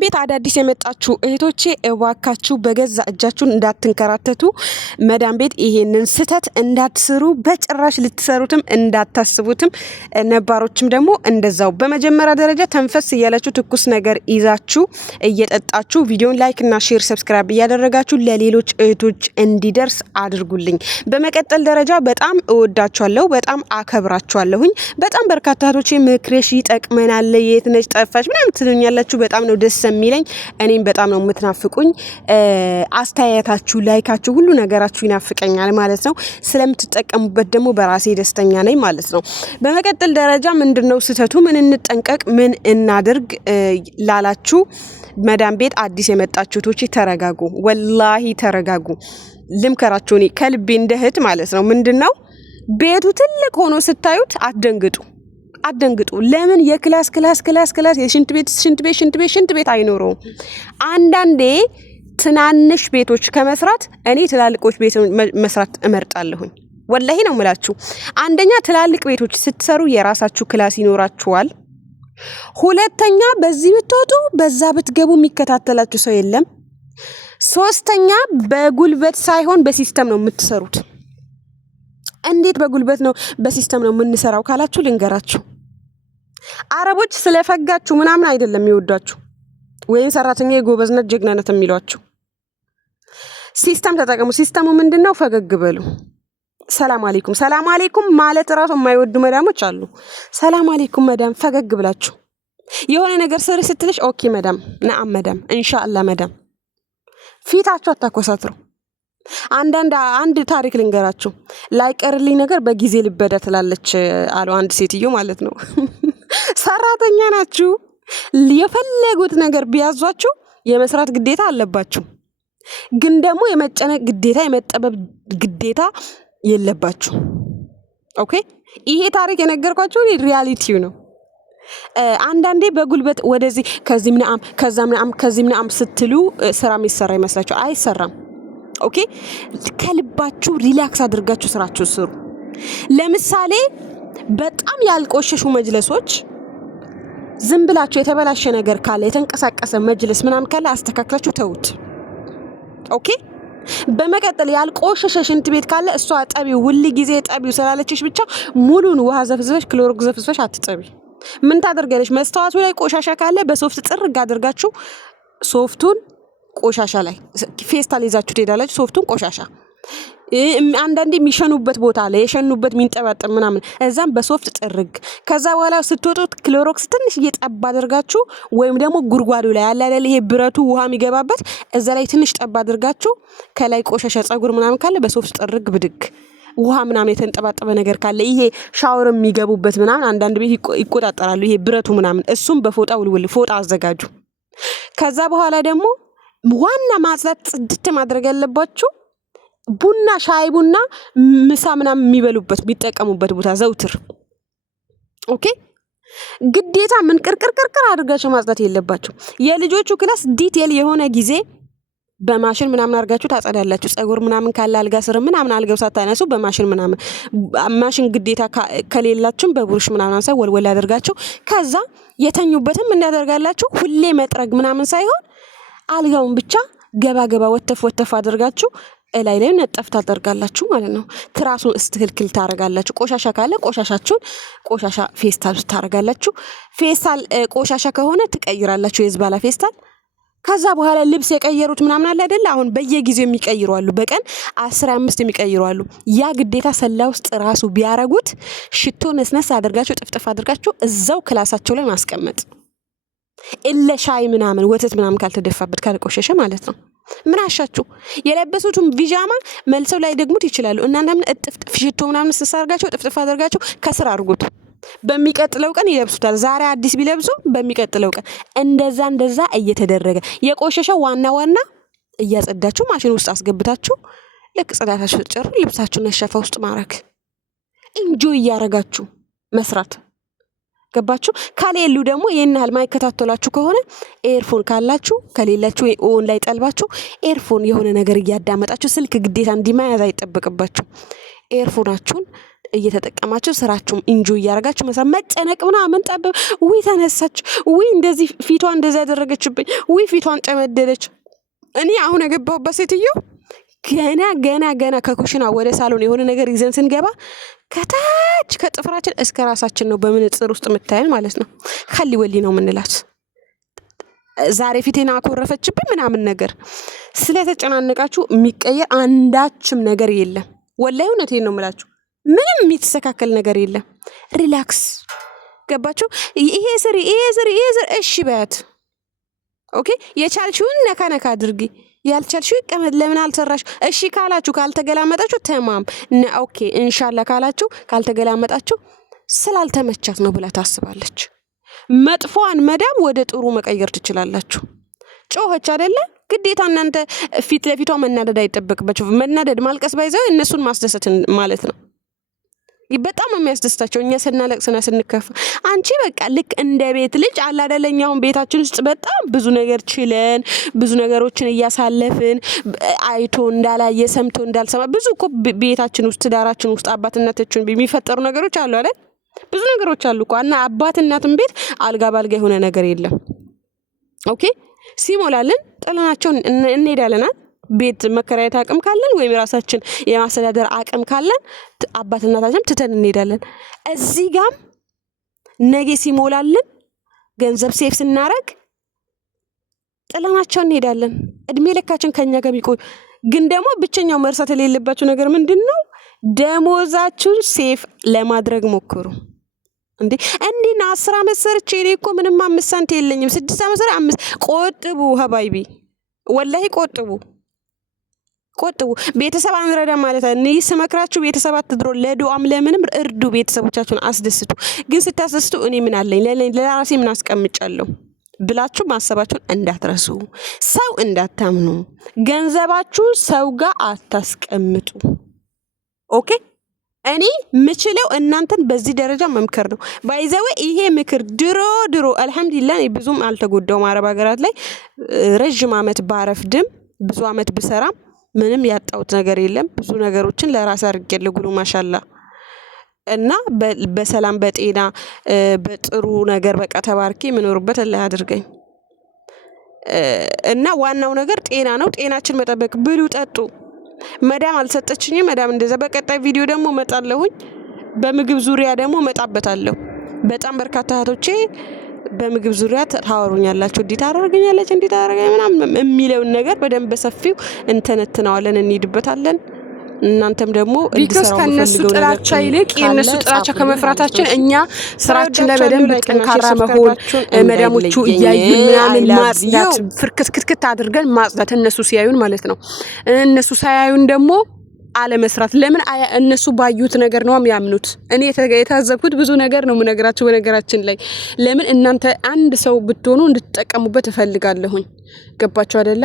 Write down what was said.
ቤት አዳዲስ የመጣችሁ እህቶቼ እባካችሁ በገዛ እጃችሁን እንዳትንከራተቱ። መዳም ቤት ይሄንን ስተት እንዳትስሩ፣ በጭራሽ ልትሰሩትም እንዳታስቡትም። ነባሮችም ደግሞ እንደዛው። በመጀመሪያ ደረጃ ተንፈስ እያላችሁ ትኩስ ነገር ይዛችሁ እየጠጣችሁ ቪዲዮን ላይክ እና ሼር ሰብስክራይብ እያደረጋችሁ ለሌሎች እህቶች እንዲደርስ አድርጉልኝ። በመቀጠል ደረጃ በጣም እወዳችኋለሁ፣ በጣም አከብራችኋለሁኝ። በጣም በርካታ እህቶቼ ምክሬሽ ይጠቅመናል፣ የት ነሽ ጠፋሽ ምናምን ትሉኛላችሁ። በጣም ነው ደስ የሚለኝ። እኔም በጣም ነው የምትናፍቁኝ። አስተያየታችሁ፣ ላይካችሁ፣ ሁሉ ነገራችሁ ይናፍቀኛል ማለት ነው። ስለምትጠቀሙበት ደግሞ በራሴ ደስተኛ ነኝ ማለት ነው። በመቀጠል ደረጃ ምንድነው ስተቱ፣ ምን እንጠንቀቅ፣ ምን እናድርግ ላላችሁ መዳም ቤት አዲስ የመጣችሁ እህቶቼ ተረጋጉ፣ ወላሂ ተረጋጉ። ልምከራችሁ እኔ ከልቤ እንደ እህት ማለት ነው። ምንድነው ቤቱ ትልቅ ሆኖ ስታዩት አትደንግጡ። ለምን የክላስ የሽንት ቤት አይኖረውም። አንዳንዴ ትናንሽ ቤቶች ከመስራት እኔ ትላልቆች ቤት መስራት እመርጣለሁኝ። ወላሂ ነው የምላችሁ። አንደኛ ትላልቅ ቤቶች ስትሰሩ የራሳችሁ ክላስ ይኖራችኋል። ሁለተኛ በዚህ ብትወጡ በዛ ብትገቡ የሚከታተላችሁ ሰው የለም። ሶስተኛ በጉልበት ሳይሆን በሲስተም ነው የምትሰሩት። እንዴት በጉልበት ነው በሲስተም ነው የምንሰራው ካላችሁ ልንገራችሁ። አረቦች ስለፈጋችሁ ምናምን አይደለም የሚወዷችሁ፣ ወይም ሰራተኛ የጎበዝነት ጀግናነት የሚሏችሁ። ሲስተም ተጠቀሙ። ሲስተሙ ምንድነው? ፈገግ በሉ። ሰላም አለይኩም ማለት ራሱ የማይወዱ መዳሞች አሉ። ሰላም አለይኩም መዳም፣ ፈገግ ብላችሁ የሆነ ነገር ስሪ ስትልሽ ኦኬ መዳም፣ ነአም መዳም፣ ኢንሻአላህ መዳም። ፊታችሁ አታኮሳትሩ። አንድ ታሪክ ልንገራችሁ። ላይቀርልኝ ነገር በጊዜ ልበዳ ትላለች አሉ አንድ ሴትዮ ማለት ነው። ሰራተኛ ናችሁ፣ የፈለጉት ነገር ቢያዟችሁ የመስራት ግዴታ አለባችሁ። ግን ደግሞ የመጨነቅ ግዴታ፣ የመጠበብ ግዴታ የለባችሁ። ኦኬ፣ ይሄ ታሪክ የነገርኳችሁ ሪያሊቲው ነው። አንዳንዴ በጉልበት ወደዚህ ከዚህ ምናም ስትሉ ስራ የሚሰራ ይመስላችሁ፣ አይሰራም። ኦኬ፣ ከልባችሁ ሪላክስ አድርጋችሁ ስራችሁ ስሩ። ለምሳሌ በጣም ያልቆሸሹ መጅለሶች ዝም ብላችሁ የተበላሸ ነገር ካለ የተንቀሳቀሰ መጅለስ ምናምን ካለ አስተካክላችሁ ተውት። ኦኬ፣ በመቀጠል ያልቆሸሸ ሽንት ቤት ካለ እሷ ጠቢው፣ ሁሉ ጊዜ ጠቢው ስላለችሽ ብቻ ሙሉን ውሃ ዘፍዝፈሽ ክሎሮክስ ዘፍዝፈሽ አትጠቢ። ምን ታደርጋለሽ? መስተዋቱ ላይ ቆሻሻ ካለ በሶፍት ጥርግ አድርጋችሁ ሶፍቱን ቆሻሻ ላይ ፌስታል ይዛችሁ ትሄዳላችሁ። ሶፍቱን ቆሻሻ አንዳንዴ የሚሸኑበት ቦታ ላይ የሸኑበት ሚንጠባጠብ ምናምን እዛም በሶፍት ጥርግ። ከዛ በኋላ ስትወጡት ክሎሮክስ ትንሽ እየጠባ አድርጋችሁ ወይም ደግሞ ጉርጓዱ ላይ ያለ ይሄ ብረቱ ውሃ የሚገባበት እዛ ላይ ትንሽ ጠባ አድርጋችሁ ከላይ ቆሻሻ ጸጉር ምናምን ካለ በሶፍት ጥርግ ብድግ። ውሃ ምናምን የተንጠባጠበ ነገር ካለ ይሄ ሻወር የሚገቡበት ምናምን አንዳንድ ቤት ይቆጣጠራሉ፣ ይሄ ብረቱ ምናምን እሱም በፎጣ ውልውል ፎጣ አዘጋጁ። ከዛ በኋላ ደግሞ ዋና ማጽዳት ጽድት ማድረግ ያለባችሁ ቡና፣ ሻይ ቡና፣ ምሳ ምናምን የሚበሉበት ቢጠቀሙበት ቦታ ዘውትር። ኦኬ፣ ግዴታ ምን ቅርቅር አድርጋችሁ ማጽዳት የለባችሁ። የልጆቹ ክላስ ዲቴል የሆነ ጊዜ በማሽን ምናምን አድርጋችሁ ታጸዳላችሁ። ጸጉር ምናምን ካለ አልጋ ስር ምናምን አልጋው ሳታነሱ በማሽን ምናምን ማሽን ግዴታ ከሌላችሁም በቡርሽ ምናምን አንሳ ወልወል አድርጋችሁ ከዛ የተኙበትም እንዳደርጋላችሁ። ሁሌ መጥረግ ምናምን ሳይሆን አልጋውን ብቻ ገባ ወተፍ አድርጋችሁ ላይ ነጠፍ ታደርጋላችሁ ማለት ነው። ትራሱን እስትክልክል ታረጋላችሁ። ቆሻሻ ካለ ቆሻሻ ፌስታል ታረጋላችሁ። ፌስታል ቆሻሻ ከሆነ ትቀይራላችሁ፣ የዝባላ ፌስታል። ከዛ በኋላ ልብስ የቀየሩት ምናምን አለ አይደል? አሁን በየጊዜው የሚቀይሩ አሉ፣ በቀን 15 የሚቀይሩ አሉ። ያ ግዴታ ሰላ ውስጥ ራሱ ቢያረጉት ሽቶ ነስነስ አድርጋችሁ ጥፍጥፍ አድርጋችሁ እዛው ክላሳቸው ላይ ማስቀመጥ። ሻይ ምናምን ወተት ምናምን ካልተደፋበት ካልቆሸሸ ማለት ነው። ምን አሻችሁ? የለበሱትን ቢጃማ መልሰው ላይ ደግሙት ይችላሉ። እናንተም እጥፍጥፍ ሽቶ ምናምን ስሳርጋቸው ጥፍጥፍ አድርጋችሁ ከስር አድርጉት። በሚቀጥለው ቀን ይለብሱታል። ዛሬ አዲስ ቢለብሱ በሚቀጥለው ቀን እንደዛ እየተደረገ የቆሸሸው ዋና እያጸዳችሁ ማሽን ውስጥ አስገብታችሁ ልክ ጽዳታችሁ ጨርሱ ልብሳችሁን ነሸፋ ውስጥ ማረክ ኢንጆይ እያረጋችሁ መስራት። ገባችሁ? ካሌሉ ደግሞ ይሄን ያህል ማይከታተላችሁ ከሆነ ኤርፎን ካላችሁ ከሌላችሁ ኦን ላይ ጠልባችሁ ኤርፎን የሆነ ነገር እያዳመጣችሁ ስልክ ግዴታ እንዲማያዝ አይጠበቅባችሁ። ኤርፎናችሁን እየተጠቀማችሁ ስራችሁም ኢንጆይ ያደርጋችሁ መስራት መጨነቅ ምናምን ጠብ ወይ ተነሳች ወይ እንደዚህ ፊቷን እንደዛ ያደረገችብኝ ወይ ፊቷን ጨመደለች እኔ አሁን የገባሁበት ሴትዮ ገና ከኩሽና ወደ ሳሎን የሆነ ነገር ይዘን ስንገባ ከታች ከጥፍራችን እስከ ራሳችን ነው በመነጽር ውስጥ መታየን ማለት ነው خلي ወሊ ነው ምንላት ዛሬ ፊቴና አኮረፈችብኝ ምናምን ነገር ስለተጨናነቃችሁ የሚቀየር አንዳችም ነገር የለም ወላሂ እውነቴን ነው የምላችሁ ምንም የሚተስተካከል ነገር የለም ሪላክስ ገባችሁ ይሄ ስሪ እሺ በያት ኦኬ የቻልሽውን ነካ አድርጊ ያልቻልሽው ይቀመጥ ለምን አልሰራሽ እሺ ካላችሁ ካልተገላመጣችሁ ተማም ኦኬ ኢንሻአላህ ካላችሁ ካልተገላመጣችሁ ስላልተመቻት ነው ብላ ታስባለች መጥፎን መዳም ወደ ጥሩ መቀየር ትችላላችሁ ጮኸች አይደለ ግዴታ እናንተ ፊት ለፊቷ መናደድ አይጠበቅባችሁ መናደድ ማልቀስ ባይዘው እነሱን ማስደሰት ማለት ነው በጣም የሚያስደስታቸው እኛ ስናለቅስና ስንከፋ አንቺ በቃ ልክ እንደ ቤት ልጅ አላደለኛው ቤታችን ውስጥ በጣም ብዙ ነገር ችለን ብዙ ነገሮችን ያሳለፍን አይቶ እንዳላየ ሰምቶ እንዳልሰማ ብዙ እኮ ቤታችን ውስጥ ዳራችን ውስጥ አባትነታችን በሚፈጠሩ ነገሮች አሉ አይደል ብዙ ነገሮች አሉ እኮ እና አባትነትን ቤት አልጋ ባልጋ የሆነ ነገር የለም ኦኬ ሲሞላልን ጥለናቸው እንሄዳለን ቤት መከራየት አቅም ካለን ወይ ራሳችን የማስተዳደር አቅም ካለን አባትነታችን ትተን እንሄዳለን እዚህ ጋር ነገ ሲሞላልን ገንዘብ ሴፍ ስናረግ ጥለናቸው እንሄዳለን እድሜ ለካችን ከኛ ጋር ቢቆይ ግን ደግሞ ብቸኛው መርሳት የሌለባችሁ ነገር ምንድነው ደሞዛችሁን ሴፍ ለማድረግ ሞክሩ እንዴና 10 አመት ሰርቼ እኔ እኮ ምንም 5 ሳንቲም የለኝም 6 አመት ሰራ 5 ቆጥቡ ሀባይቢ ወላሂ ቆጥቡ ቤተሰብ አንረዳ ማለት ነው ስመክራችሁ ቤተሰብ አትድሮ ለዱዓም ለምንም እርዱ ቤተሰቦቻችሁን አስደስቱ ግን ስታስደስቱ እኔ ምን አለኝ ለራሴ ምን አስቀምጫለሁ ብላችሁ ማሰባችሁን እንዳትረሱ ሰው እንዳታምኑ ገንዘባችሁ ሰው ጋር አታስቀምጡ ኦኬ እኔ ምችለው እናንተን በዚህ ደረጃ መምከር ነው ባይዘው ይሄ ምክር ድሮ አልহামዱሊላህ ብዙም አልተጎዳውም አረብ ሀገራት ላይ ረጅም አመት ባረፍድም ብዙ አመት ብሰራም ምንም ያጣውት ነገር የለም ብዙ ነገሮችን ለራስ አርገለጉ ነው ማሻአላ እና በሰላም በጤና በጥሩ ነገር በቃ ተባርኬ ምኖርበት አላህ ያድርገኝ እና ዋናው ነገር ጤና ነው ጤናችን መጠበቅ ብሉ ጠጡ መዳም አልሰጠችኝም መዳም እንደዛ በቀጣይ ቪዲዮ ደግሞ መጣለሁኝ በምግብ ዙሪያ ደግሞ መጣበታለሁ በጣም በርካታ እህቶቼ በምግብ ዙሪያ ታወሩኛላችሁ እንዴት አደረገኛለች እንዴት አደረገኝ ምናምን የሚለው ነገር በደንብ በሰፊው እንተነትናለን እንይድበታለን እናንተም ደግሞ እንድሰራው ከነሱ ጥላቻ ይልቅ የነሱ ጥላቻ ከመፍራታችን እኛ ስራችን ላይ በደንብ ጠንካራ መሆን መዳሞቹ እያዩን ምናምን ማጽዳት ፍርክትክትክት አድርገን ማጽዳት እነሱ ሲያዩን ማለት ነው እነሱ ሳያዩን ደግሞ አለ መስራት ለምን እነሱ ባዩት ነገር ነው የሚያምኑት እኔ የታዘብኩት ብዙ ነገር ነው ምነግራችሁ በነገራችን ላይ ለምን እናንተ አንድ ሰው ብትሆኑ እንድትጠቀሙበት እፈልጋለሁኝ ገባችሁ አይደለ